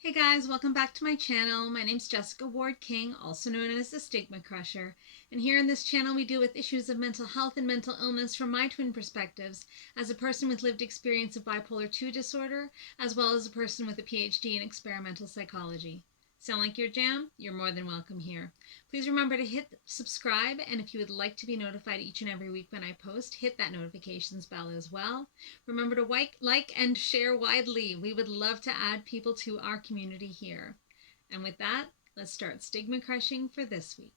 Hey guys, welcome back to my channel. My name's Jessica Ward King, also known as the Stigma Crusher. And here in this channel, we deal with issues of mental health and mental illness from my twin perspectives as a person with lived experience of bipolar 2 disorder, as well as a person with a PhD in experimental psychology. Sound like your jam? You're more than welcome here. Please remember to hit subscribe, and if you would like to be notified each and every week when I post, hit that notifications bell as well. Remember to like and share widely. We would love to add people to our community here. And with that, let's start stigma crushing for this week.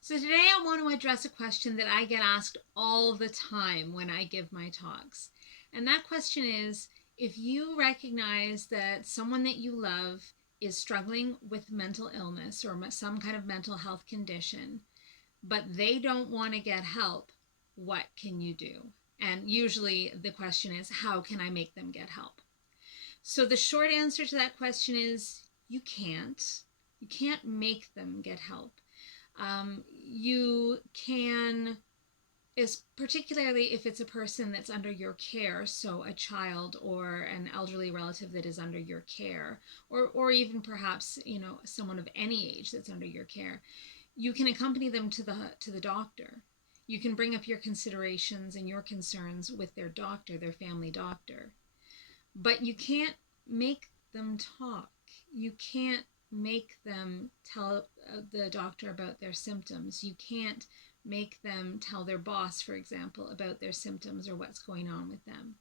So today I want to address a question that I get asked all the time when I give my talks. And that question is, if you recognize that someone that you love is struggling with mental illness or some kind of mental health condition, but they don't want to get help, what can you do? And usually the question is, how can I make them get help? So the short answer to that question is, you can't. You can't make them get help. You can, is particularly if it's a person that's under your care, so a child or an elderly relative that is under your care, or even perhaps, someone of any age that's under your care, you can accompany them to the doctor. You can bring up your considerations and your concerns with their doctor, their family doctor. But you can't make them talk. You can't make them tell the doctor about their symptoms. You can't make them tell their boss, for example, about their symptoms or what's going on with them.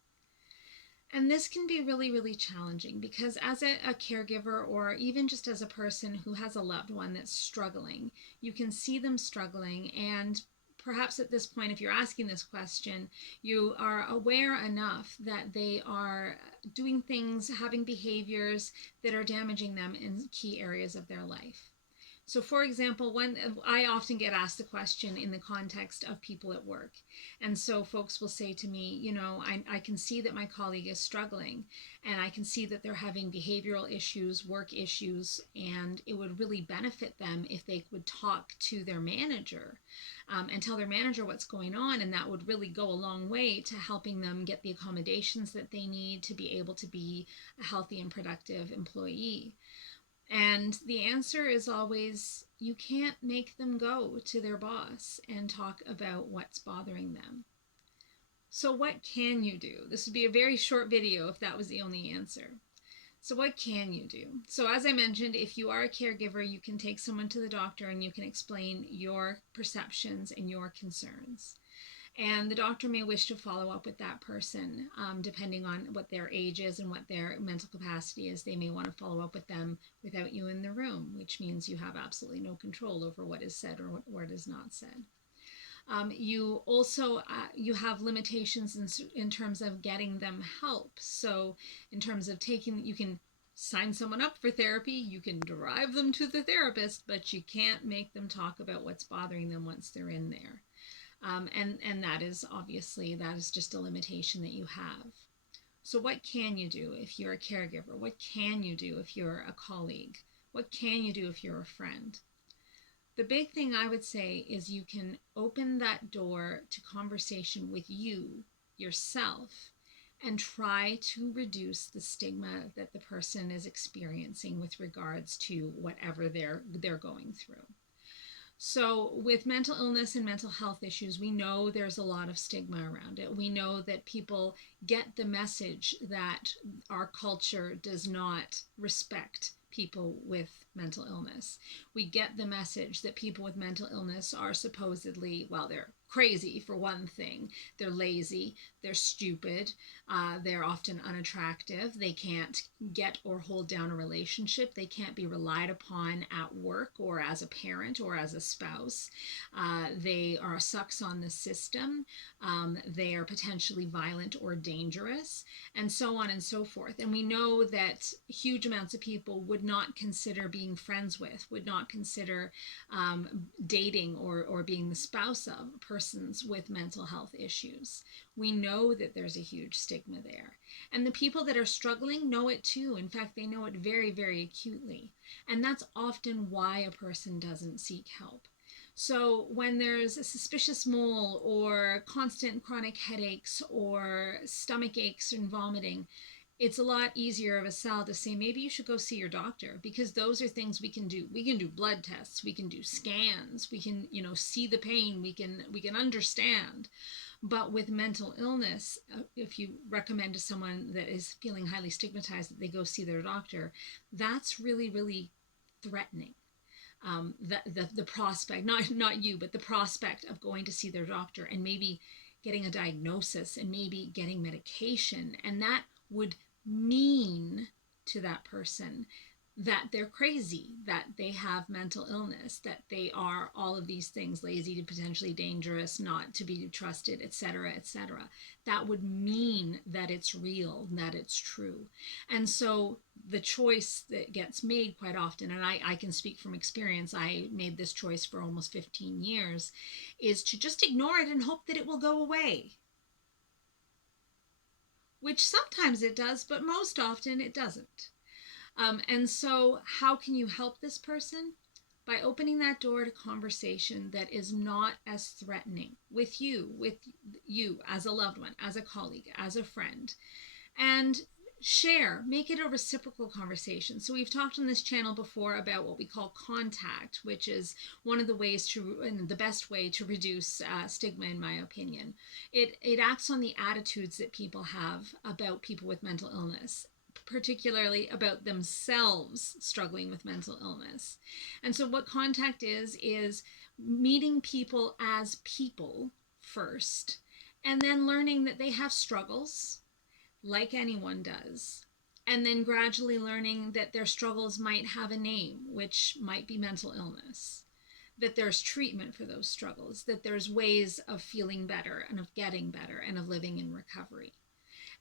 And this can be really, really challenging because as a caregiver, or even just as a person who has a loved one that's struggling, you can see them struggling. And perhaps at this point, if you're asking this question, you are aware enough that they are doing things, having behaviors that are damaging them in key areas of their life. So for example, when I often get asked the question in the context of people at work. And so folks will say to me, I can see that my colleague is struggling, and I can see that they're having behavioral issues, work issues, and it would really benefit them if they would talk to their manager and tell their manager what's going on. And that would really go a long way to helping them get the accommodations that they need to be able to be a healthy and productive employee. And the answer is always, you can't make them go to their boss and talk about what's bothering them. So what can you do? This would be a very short video if that was the only answer. So what can you do? So as I mentioned, if you are a caregiver, you can take someone to the doctor and you can explain your perceptions and your concerns. And the doctor may wish to follow up with that person, depending on what their age is and what their mental capacity is. They may want to follow up with them without you in the room, which means you have absolutely no control over what is said or what is not said. You also you have limitations in terms of getting them help. So in terms of you can sign someone up for therapy, you can drive them to the therapist, but you can't make them talk about what's bothering them once they're in there. And that is just a limitation that you have. So what can you do if you're a caregiver? What can you do if you're a colleague? What can you do if you're a friend? The big thing I would say is you can open that door to conversation with you, yourself, and try to reduce the stigma that the person is experiencing with regards to whatever they're going through. So with mental illness and mental health issues, we know there's a lot of stigma around it. We know that people get the message that our culture does not respect people with mental illness. We get the message that people with mental illness are supposedly, well, they're crazy for one thing. They're lazy, they're stupid, they're often unattractive, they can't get or hold down a relationship, they can't be relied upon at work or as a parent or as a spouse, they are sucks on the system, they are potentially violent or dangerous, and so on and so forth. And we know that huge amounts of people would not consider being friends with, would not consider dating or being the spouse of persons with mental health issues. We know that there's a huge stigma there. And the people that are struggling know it too. In fact, they know it very, very acutely. And that's often why a person doesn't seek help. So when there's a suspicious mole or constant chronic headaches or stomach aches and vomiting, it's a lot easier of a sell to say maybe you should go see your doctor, because those are things we can do. We can do blood tests, we can do scans, we can, see the pain, we can understand. But with mental illness, if you recommend to someone that is feeling highly stigmatized that they go see their doctor, that's really, really threatening. The prospect, not you, but the prospect of going to see their doctor and maybe getting a diagnosis and maybe getting medication, and that would mean to that person that they're crazy, that they have mental illness, that they are all of these things, lazy, to potentially dangerous, not to be trusted, etc., etc. That would mean that it's real, that it's true. And so the choice that gets made quite often, and I can speak from experience, I made this choice for almost 15 years, is to just ignore it and hope that it will go away. Which sometimes it does, but most often it doesn't. And so, how can you help this person? By opening that door to conversation that is not as threatening with you as a loved one, as a colleague, as a friend, and make it a reciprocal conversation. So we've talked on this channel before about what we call contact, which is one of the ways to, and the best way to reduce stigma, in my opinion. It acts on the attitudes that people have about people with mental illness, particularly about themselves struggling with mental illness. And so what contact is meeting people as people first, and then learning that they have struggles like anyone does, and then gradually learning that their struggles might have a name, which might be mental illness, that there's treatment for those struggles, that there's ways of feeling better and of getting better and of living in recovery.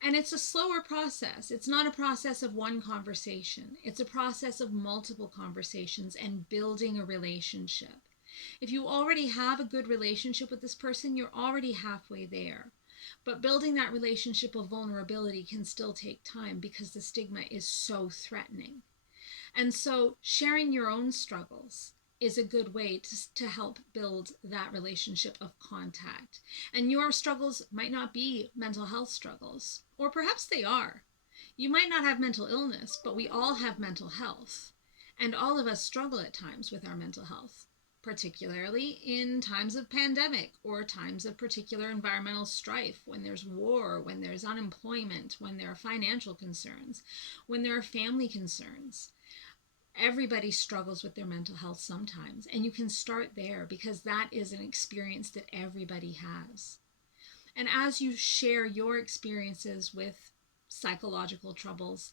And it's a slower process. It's not a process of one conversation. It's a process of multiple conversations and building a relationship. If you already have a good relationship with this person, you're already halfway there. But building that relationship of vulnerability can still take time because the stigma is so threatening. And so sharing your own struggles is a good way to help build that relationship of contact. And your struggles might not be mental health struggles, or perhaps they are. You might not have mental illness, but we all have mental health. And all of us struggle at times with our mental health, particularly in times of pandemic or times of particular environmental strife, when there's war, when there's unemployment, when there are financial concerns, when there are family concerns. Everybody struggles with their mental health sometimes, and you can start there because that is an experience that everybody has. And as you share your experiences with psychological troubles,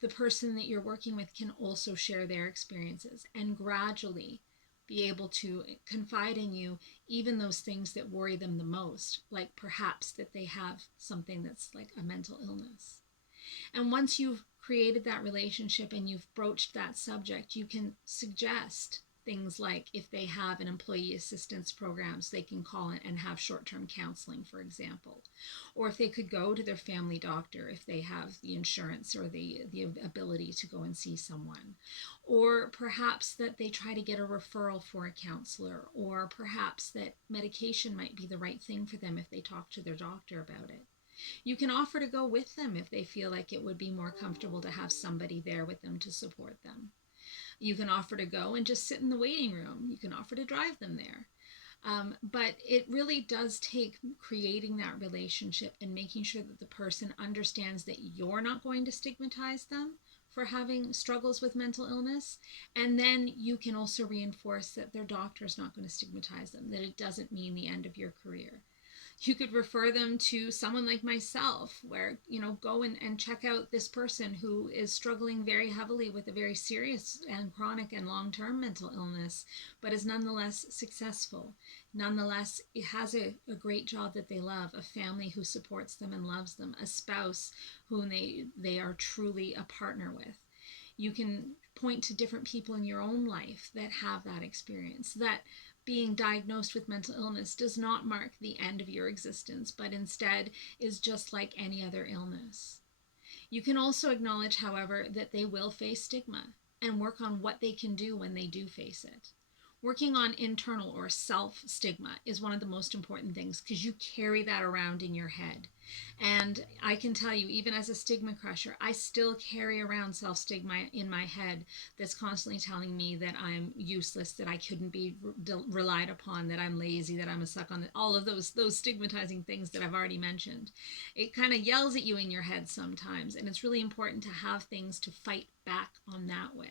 the person that you're working with can also share their experiences and gradually be able to confide in you even those things that worry them the most, like perhaps that they have something that's like a mental illness. And once you've created that relationship and you've broached that subject, you can suggest things like if they have an employee assistance program, so they can call it and have short-term counseling, for example. Or if they could go to their family doctor if they have the insurance or the ability to go and see someone. Or perhaps that they try to get a referral for a counselor, or perhaps that medication might be the right thing for them if they talk to their doctor about it. You can offer to go with them if they feel like it would be more comfortable to have somebody there with them to support them. You can offer to go and just sit in the waiting room. You can offer to drive them there. But it really does take creating that relationship and making sure that the person understands that you're not going to stigmatize them for having struggles with mental illness. And then you can also reinforce that their doctor is not going to stigmatize them, that it doesn't mean the end of your career. You could refer them to someone like myself, where, go and check out this person who is struggling very heavily with a very serious and chronic and long-term mental illness, but is nonetheless successful. Nonetheless, it has a great job that they love, a family who supports them and loves them, a spouse whom they are truly a partner with. You can point to different people in your own life that have that experience, that being diagnosed with mental illness does not mark the end of your existence, but instead is just like any other illness. You can also acknowledge, however, that they will face stigma and work on what they can do when they do face it. Working on internal or self stigma is one of the most important things because you carry that around in your head. And I can tell you, even as a stigma crusher, I still carry around self stigma in my head that's constantly telling me that I'm useless, that I couldn't be relied upon, that I'm lazy, that I'm a suck on all of those stigmatizing things that I've already mentioned. It kind of yells at you in your head sometimes, and it's really important to have things to fight back on that with.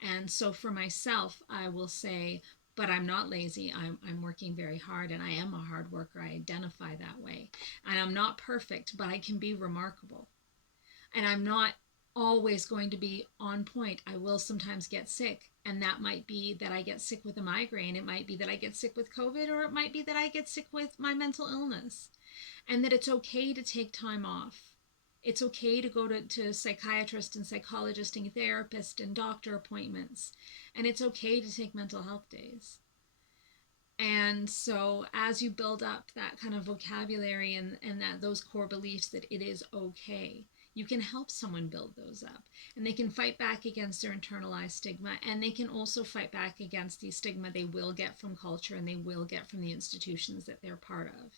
And so for myself, I will say, but I'm not lazy. I'm working very hard, and I am a hard worker. I identify that way. And I'm not perfect, but I can be remarkable. And I'm not always going to be on point. I will sometimes get sick. And that might be that I get sick with a migraine. It might be that I get sick with COVID, or it might be that I get sick with my mental illness. And that it's okay to take time off. It's okay to go to psychiatrist and psychologist and therapist and doctor appointments. And it's okay to take mental health days. And so as you build up that kind of vocabulary and that those core beliefs that it is okay, you can help someone build those up. And they can fight back against their internalized stigma, and they can also fight back against the stigma they will get from culture and they will get from the institutions that they're part of.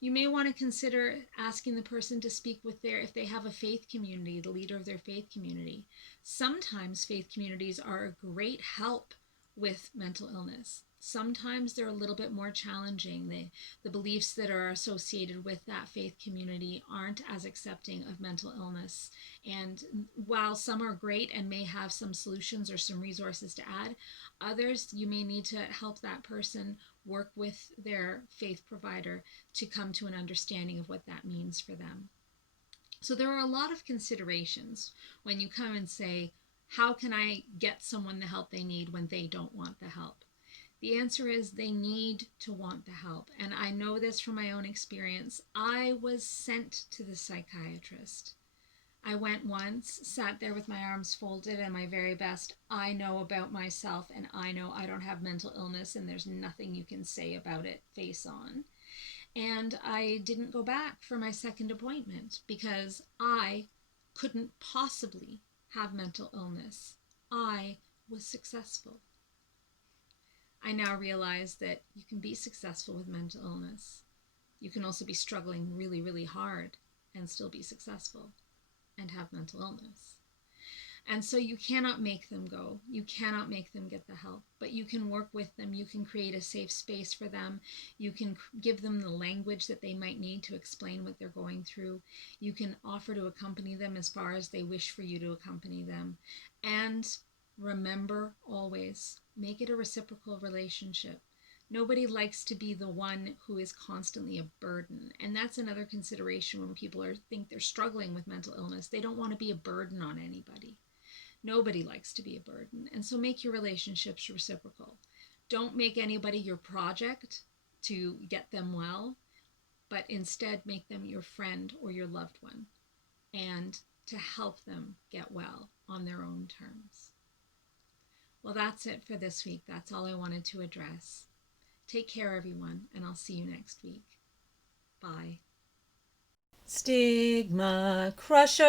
You may want to consider asking the person to speak with if they have a faith community, the leader of their faith community. Sometimes faith communities are a great help with mental illness. Sometimes they're a little bit more challenging. The beliefs that are associated with that faith community aren't as accepting of mental illness. And while some are great and may have some solutions or some resources to add, others you may need to help that person work with their faith provider to come to an understanding of what that means for them. So there are a lot of considerations when you come and say, how can I get someone the help they need when they don't want the help? The answer is they need to want the help. And I know this from my own experience. I was sent to the psychiatrist. I went once, sat there with my arms folded and my very best. I know about myself, and I know I don't have mental illness, and there's nothing you can say about it, face on. And I didn't go back for my second appointment because I couldn't possibly have mental illness. I was successful. I now realize that you can be successful with mental illness. You can also be struggling really, really hard and still be successful and have mental illness. And so you cannot make them go. You cannot make them get the help, but you can work with them. You can create a safe space for them. You can give them the language that they might need to explain what they're going through. You can offer to accompany them as far as they wish for you to accompany them. And remember always, make it a reciprocal relationship. Nobody likes to be the one who is constantly a burden. And that's another consideration when people think they're struggling with mental illness. They don't want to be a burden on anybody. Nobody likes to be a burden. And so make your relationships reciprocal. Don't make anybody your project to get them well, but instead make them your friend or your loved one, and to help them get well on their own terms. Well, that's it for this week. That's all I wanted to address. Take care, everyone, and I'll see you next week. Bye. Stigma Crusher.